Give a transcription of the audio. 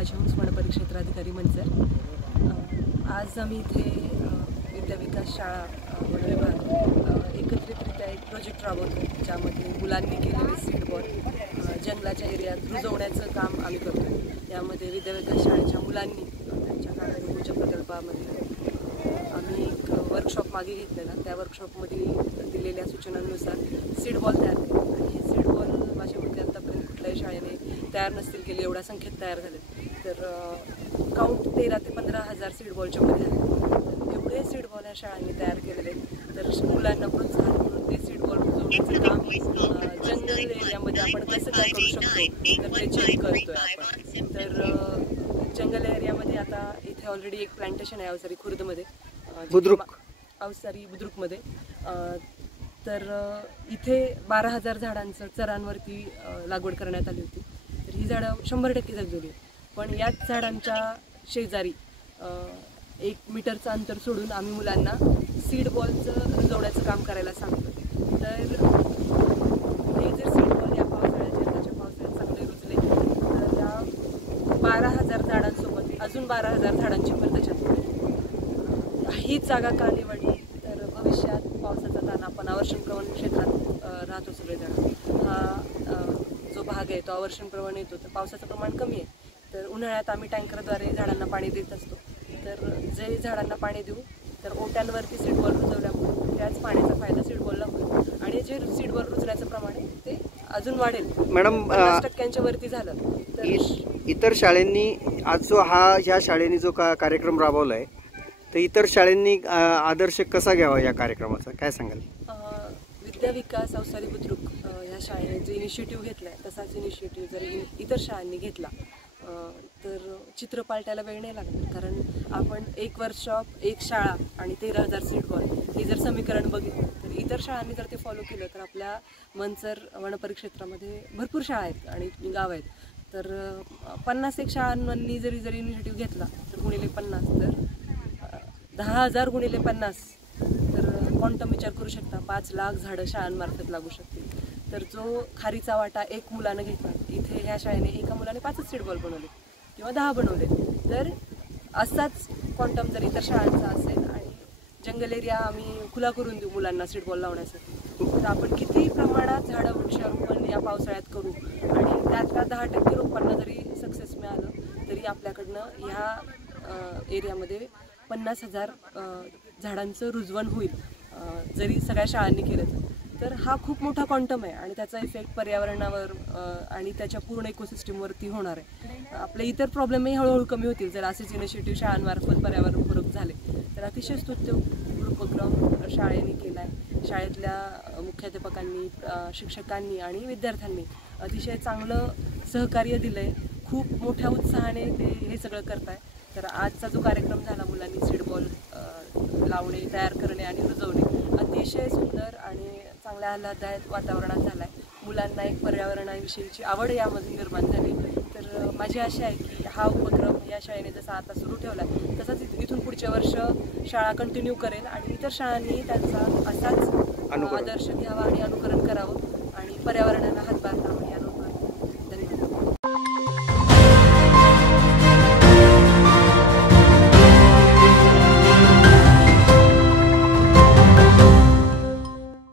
राजहंस वनपरिक्षेत्र अधिकारी मंचर। आज आम्ही इथे विद्याविकास शाळा वन विभाग एकत्रितरित्या एक प्रोजेक्ट राबवतो, ज्यामध्ये मुलांनी केलेले सीड बॉल जंगलाच्या एरियात रुजवण्याचं काम आम्ही करतो। यामध्ये विद्याविकास शाळेच्या मुलांनी त्यांच्या काळाने ऊर्जा प्रकल्पामध्ये आम्ही एक वर्कशॉप मागे घेतलेला, त्या वर्कशॉपमध्ये दिलेल्या सूचनांनुसार सीड बॉल तयार केले आणि हे सीड बॉल माझ्या मते आतापर्यंत कुठल्याही शाळेने तयार नसतील केले, एवढ्या संख्येत तयार झाले। तर काउंट 13 ते 15 हजार सीड बॉलच्या मध्ये आहे। एवढे सीड बॉल या शाळांनी तयार केलेले, तर मुलांना प्रोत्साहन म्हणून ते सीड बॉल रुजवण्याचं काम जंगल एरियामध्ये आपण कसं काय करू शकतो तर ते चेक करतोय आपण। तर जंगल एरियामध्ये आता इथे ऑलरेडी एक प्लांटेशन आहे अवसारी खुर्दमध्ये, बुद्रुकमध्ये। तर इथे 12,000 झाडांचं चरांवरती लागवड करण्यात आली होती। तर ही झाडं 100% जगलेली आहेत, पण याच झाडांच्या शेजारी 1 मीटरचं अंतर सोडून आम्ही मुलांना सीड बॉलचं रुजवण्याचं काम करायला सांगतो। तर हे जर सीड बॉल या पावसाळ्याच्या पावसाळ्यात चांगले रुजले तर या 12,000 झाडांसोबत अजून 12,000 झाडांची भर त्याच्यात हीच जागा का निवडली तर भविष्यात पावसाचा ताण, आपण आवर्षणप्रवण क्षेत्रात राहतो सगळेजण, हा जो भाग आहे तो आवर्षणप्रवण येतो, तर पावसाचं प्रमाण कमी आहे। तर उन्हाळ्यात आम्ही टँकरद्वारे झाडांना पाणी देत असतो। तर जे झाडांना पाणी देऊ तर ओट्यांवरती सीड बॉल रुजवल्यामुळे त्याच पाण्याचा फायदा सीड बॉलला होईल आणि जे सीड बॉल रुजण्याचं प्रमाण आहे ते अजून वाढेल। मॅडम 50% वरती झालं तर इतर शाळांनी आज जो ह्या शाळेने जो कार्यक्रम राबवला आहे तर इतर शाळांनी आदर्श कसा घ्यावा या कार्यक्रमाचा, काय सांगाल? विद्याविकास अवसारी बुद्रुक ह्या शाळेने जे इनिशिएटिव्ह घेतलाय तसाच इनिशिएटिव्ह जर इतर शाळांनी घेतला तर चित्र पालटायला वेळ नाही लागणार। कारण आपण एक वर्कशॉप, एक शाळा आणि 13,000 सीड बॉल हे जर समीकरण बघितलं तर इतर शाळांनी जर ते फॉलो केलं तर आपल्या मंचर वनपरिक्षेत्रामध्ये भरपूर शाळा आहेत आणि गाव आहेत। तर 51 शाळांनी जरी इनिशिएटिव्ह घेतला तर गुणिले 50 तर 10,000 गुणिले 50 तर क्वांटम विचार करू शकता, 5 लाख झाडं शाळांमार्फत लागू शकतील। तर जो खारीचा वाटा एक मुलानं घेतला, इथे ह्या शाळेने एका मुलाने 5 सीड बॉल बनवले किंवा 10 बनवले, तर असाच क्वांटम जर इतर शाळांचा असेल आणि जंगल एरिया आम्ही खुला करून देऊ मुलांना सीड बॉल लावण्यासाठी, तर आपण किती प्रमाणात झाडं वृक्षारोपण या पावसाळ्यात करू आणि त्यातला 10% रोपांना जरी सक्सेस मिळालं तरी आपल्याकडनं ह्या एरियामध्ये 50,000 झाडांचं रुजवण होईल जरी सगळ्या शाळांनी केलं तर हा खूप मोठा क्वांटम आहे आणि त्याचा इफेक्ट पर्यावरणावर आणि त्याच्या पूर्ण इकोसिस्टमवरती होणार आहे। आपले इतर प्रॉब्लेमही हळूहळू कमी होतील जर असेच इनिशिएटिव्ह शाळांमार्फत पर्यावरणपूरक झाले तर। अतिशय स्तुत्य उपक्रम शाळेने केला आहे, शाळेतल्या मुख्याध्यापकांनी, शिक्षकांनी आणि विद्यार्थ्यांनी अतिशय चांगलं सहकार्य दिलं आहे, खूप मोठ्या उत्साहाने ते हे सगळं करत आहे। तर आजचा जो कार्यक्रम झाला मुलांनी सीड बॉल लावणे, तयार करणे आणि रुजवणे अतिशय सुंदर आणि चांगल्या आल्हाददायक वातावरणात झाला आहे। मुलांना एक पर्यावरणाविषयीची आवड यामध्ये निर्माण झाली। तर माझी आशा आहे की हा उपक्रम या शाळेने जसा आता सुरू ठेवला तसाच इथून पुढच्या वर्ष शाळा कंटिन्यू करेल आणि इतर शाळांनी त्यांचा असाच आदर्श घ्यावा आणि अनुकरण करावं आणि पर्यावरणाला हातभार